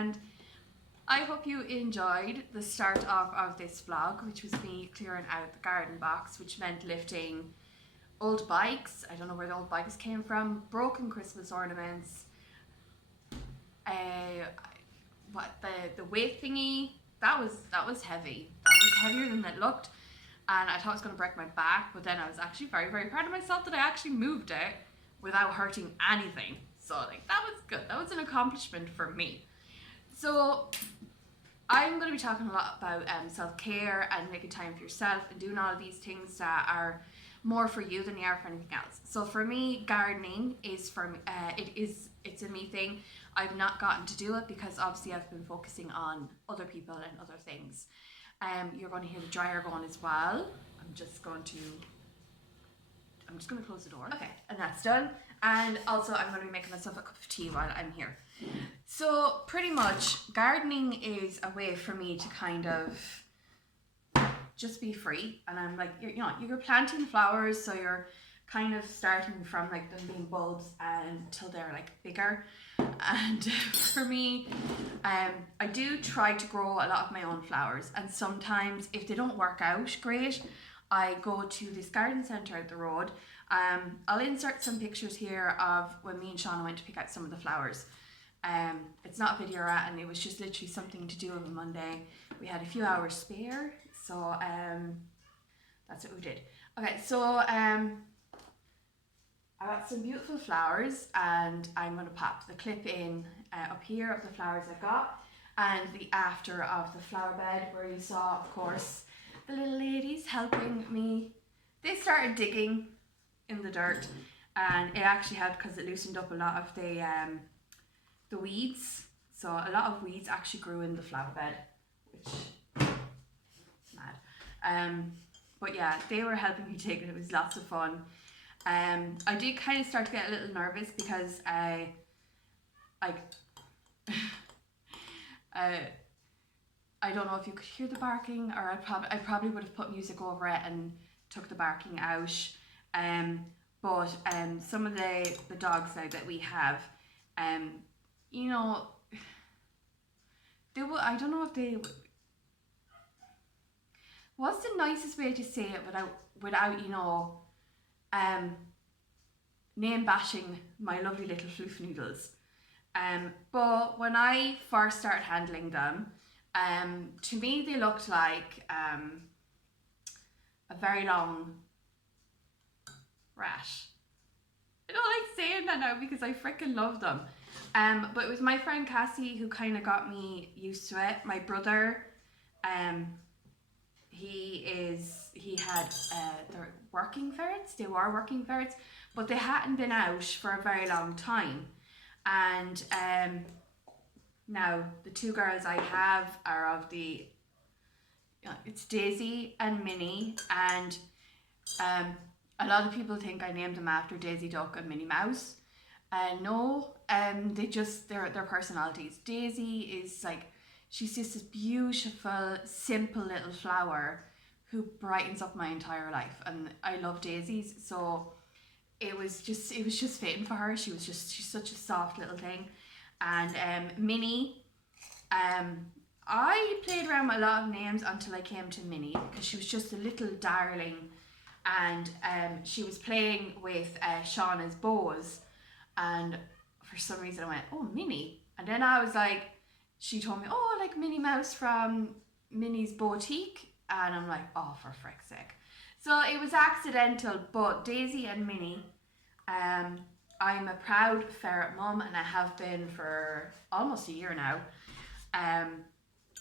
and I hope you enjoyed the start off of this vlog, which was me clearing out the garden box, which meant lifting old bikes. I don't know where the old bikes came from, broken Christmas ornaments, what the weight thingy, that was heavy. That was heavier than it looked, and I thought it was going to break my back, but then I was actually very, very proud of myself that I actually moved it without hurting anything. So like, that was good. That was an accomplishment for me. So I'm going to be talking a lot about self-care and making time for yourself and doing all of these things that are more for you than they are for anything else. So for me, gardening is it's a me thing. I've not gotten to do it because obviously I've been focusing on other people and other things. You're going to hear the dryer going as well. I'm just going to close the door. Okay, and that's done. And also I'm going to be making myself a cup of tea while I'm here. So pretty much gardening is a way for me to kind of just be free. And I'm like, you're planting flowers, so you're kind of starting from like them being bulbs until they're like bigger. And for me, I do try to grow a lot of my own flowers, and sometimes if they don't work out great, I go to this garden centre out the road. I'll insert some pictures here of when me and Shauna went to pick out some of the flowers. It's not a video and it was just literally something to do on a Monday. We had a few hours spare, so that's what we did. Okay, so I got some beautiful flowers, and I'm going to pop the clip in up here of the flowers I got, and the after of the flower bed where you saw, of course, the little ladies helping me. They started digging in the dirt, and it actually helped because it loosened up a lot of the weeds. So a lot of weeds actually grew in the flower bed, which is mad. But yeah, they were helping me dig, and it was lots of fun. I did kind of start to get a little nervous because I don't know if you could hear the barking, or I probably would have put music over it and took the barking out. But some of the dogs now that we have, they will, I don't know if they, what's the nicest way to say it without name bashing my lovely little floof noodles. But when I first started handling them, to me they looked like a very long rat. I don't like saying that now because I freaking love them. But it was my friend Cassie who kind of got me used to it. My brother, he had their working ferrets. They were working ferrets, but they hadn't been out for a very long time. And now the two girls I have are of the, it's Daisy and Minnie, and a lot of people think I named them after Daisy Duck and Minnie Mouse. No, they're personalities. Daisy is like, she's just this beautiful, simple little flower who brightens up my entire life, and I love daisies. So it was just fitting for her. She's such a soft little thing. And Minnie, I played around with a lot of names until I came to Minnie, because she was just a little darling, and she was playing with Shauna's bows, and for some reason I went, oh, Minnie. And then I was like, she told me, oh, like Minnie Mouse from Minnie's Boutique, and I'm like, oh, for frick's sake. So it was accidental, but Daisy and Minnie, I'm a proud ferret mum, and I have been for almost a year now.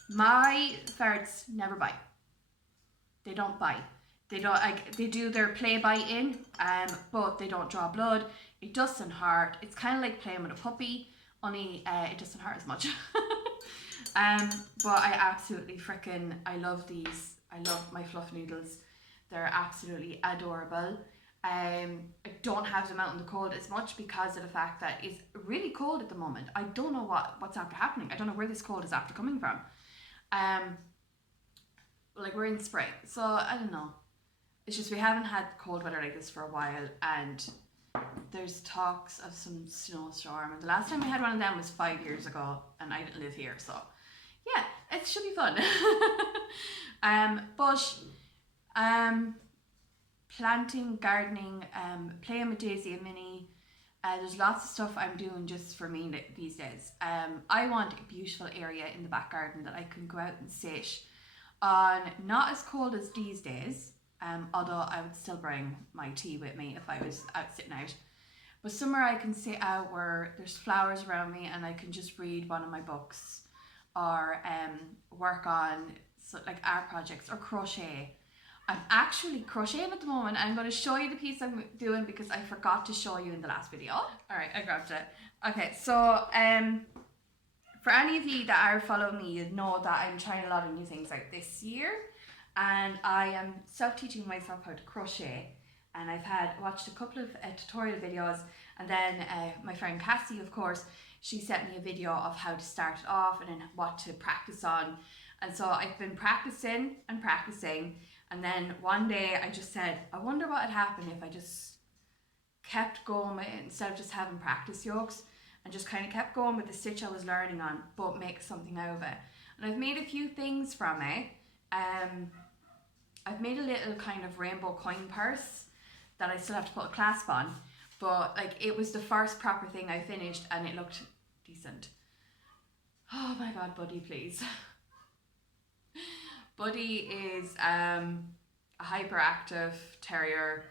My ferrets never bite. They don't bite. They don't, like, they do their play bite in, but they don't draw blood. It doesn't hurt. It's kind of like playing with a puppy, only it doesn't hurt as much. But I absolutely freaking, I love these. I love my fluff noodles. They're absolutely adorable. I don't have them out in the cold as much because of the fact that it's really cold at the moment. I don't know what's after happening. I don't know where this cold is after coming from. Like, we're in spring, so I don't know. It's just we haven't had cold weather like this for a while, and there's talks of some snowstorm, and the last time we had one of them was 5 years ago, and I didn't live here, so yeah, it should be fun. But planting, gardening, playing with Daisy and Minnie. There's lots of stuff I'm doing just for me these days. I want a beautiful area in the back garden that I can go out and sit on, not as cold as these days, although I would still bring my tea with me if I was out sitting out. But somewhere I can sit out where there's flowers around me and I can just read one of my books, or work on like art projects or crochet. I'm actually crocheting at the moment. I'm going to show you the piece I'm doing because I forgot to show you in the last video. Alright, I grabbed it. Okay, so for any of you that are following me, you know that I'm trying a lot of new things out this year, and I am self-teaching myself how to crochet, and I've watched a couple of tutorial videos, and then my friend Cassie, of course, she sent me a video of how to start it off and then what to practice on. And so I've been practicing and practicing, and then one day I just said, I wonder what would happen if I just kept going with it instead of just having practice yokes, and just kind of kept going with the stitch I was learning on, but make something out of it. And I've made a few things from it. I've made a little kind of rainbow coin purse that I still have to put a clasp on, but like it was the first proper thing I finished and it looked decent. Oh my god, Buddy, please. Buddy is a hyperactive terrier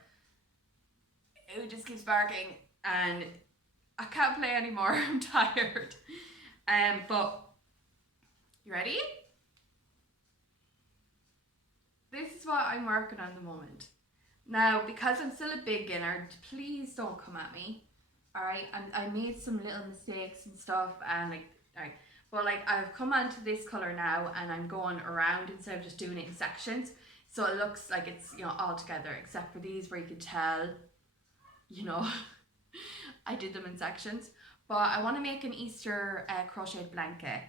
who just keeps barking, and I can't play anymore. I'm tired. But you ready? This is what I'm working on at the moment. Now, because I'm still a beginner, please don't come at me. Alright, I made some little mistakes and stuff, and like, alright. But like, I've come onto this colour now, and I'm going around instead of just doing it in sections. So it looks like it's, you know, all together, except for these where you can tell, you know, I did them in sections. But I want to make an Easter crocheted blanket,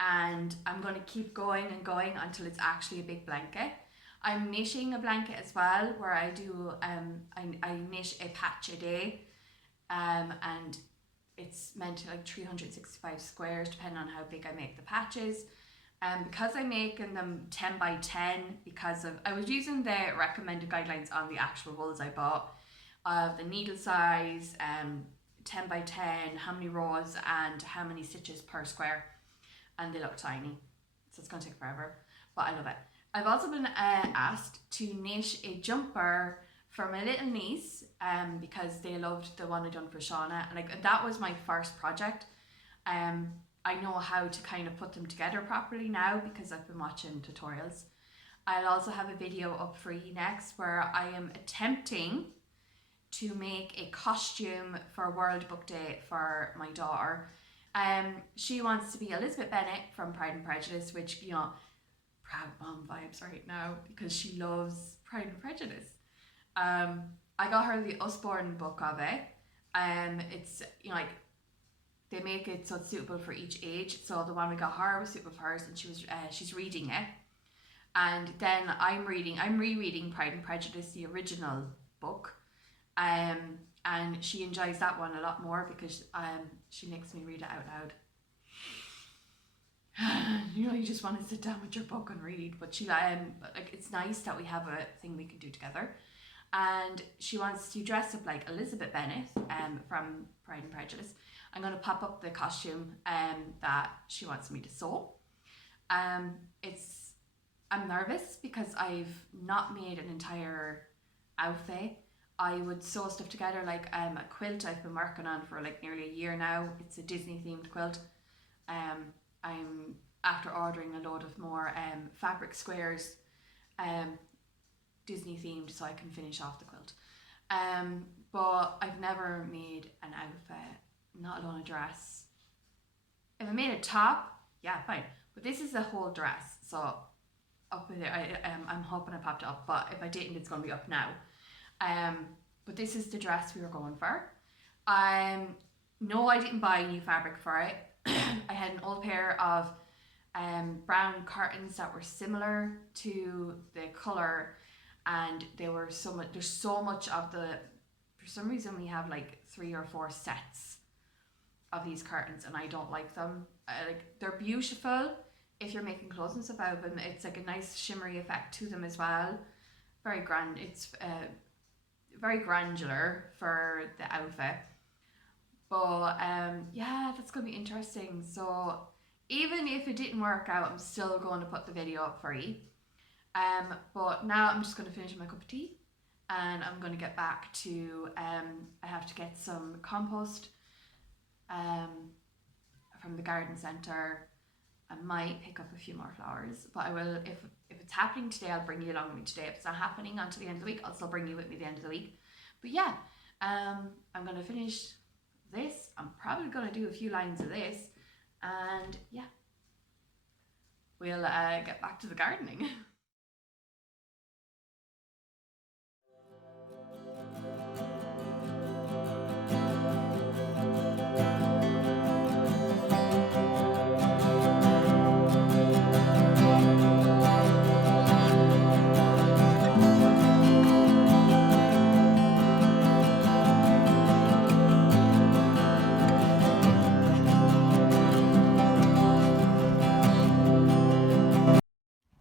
and I'm going to keep going and going until it's actually a big blanket. I'm knitting a blanket as well, where I do, I knit a patch a day, and it's meant to like 365 squares depending on how big I make the patches. Because I'm making them 10 by 10, because of, I was using the recommended guidelines on the actual wools I bought, of the needle size, 10 by 10, how many rows and how many stitches per square, and they look tiny, so it's going to take forever, but I love it. I've also been asked to knit a jumper for my little niece, because they loved the one I done for Shauna, and like that was my first project. I know how to kind of put them together properly now because I've been watching tutorials. I'll also have a video up for you next where I am attempting to make a costume for World Book Day for my daughter. She wants to be Elizabeth Bennet from Pride and Prejudice, which, you know, proud mom vibes right now because she loves Pride and Prejudice. I got her the Usborne book of it. It's, you know, like, they make it so it's suitable for each age. So the one we got her was suitable for hers, and she's reading it. And then I'm rereading Pride and Prejudice, the original book. And she enjoys that one a lot more because she makes me read it out loud. You know, you just want to sit down with your book and read, but she like, it's nice that we have a thing we can do together. And she wants to dress up like Elizabeth Bennet from Pride and Prejudice. I'm going to pop up the costume that she wants me to sew. I'm nervous because I've not made an entire outfit. I would sew stuff together, like a quilt I've been working on for like nearly a year now. It's a Disney themed quilt. I'm after ordering a load of more fabric squares, Disney themed, so I can finish off the quilt. But I've never made an outfit, not alone a dress. If I made a top, yeah, fine. But this is a whole dress, so up in there, I'm hoping I popped it up, but if I didn't, it's going to be up now. But this is the dress we were going for. No, I didn't buy new fabric for it. I had an old pair of brown curtains that were similar to the colour, and they were there's so much of the for some reason we have like 3 or 4 sets of these curtains, and I don't like them. Like, they're beautiful if you're making clothes and stuff out of them. It's like a nice shimmery effect to them as well. Very grand. It's very granular for the outfit. But yeah, that's gonna be interesting. So even if it didn't work out, I'm still going to put the video up for you. But now I'm just going to finish my cup of tea, and I'm going to get back to, I have to get some compost from the garden centre. I might pick up a few more flowers, but I will, if it's happening today, I'll bring you along with me today. If it's not happening until the end of the week, I'll still bring you with me at the end of the week. But yeah, I'm going to finish this. I'm probably going to do a few lines of this, and yeah, we'll get back to the gardening.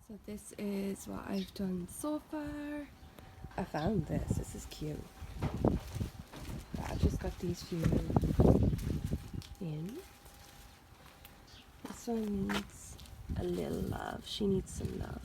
So this is what I've done so far. I found this. This is cute. I just got these few in. This one needs a little love. She needs some love.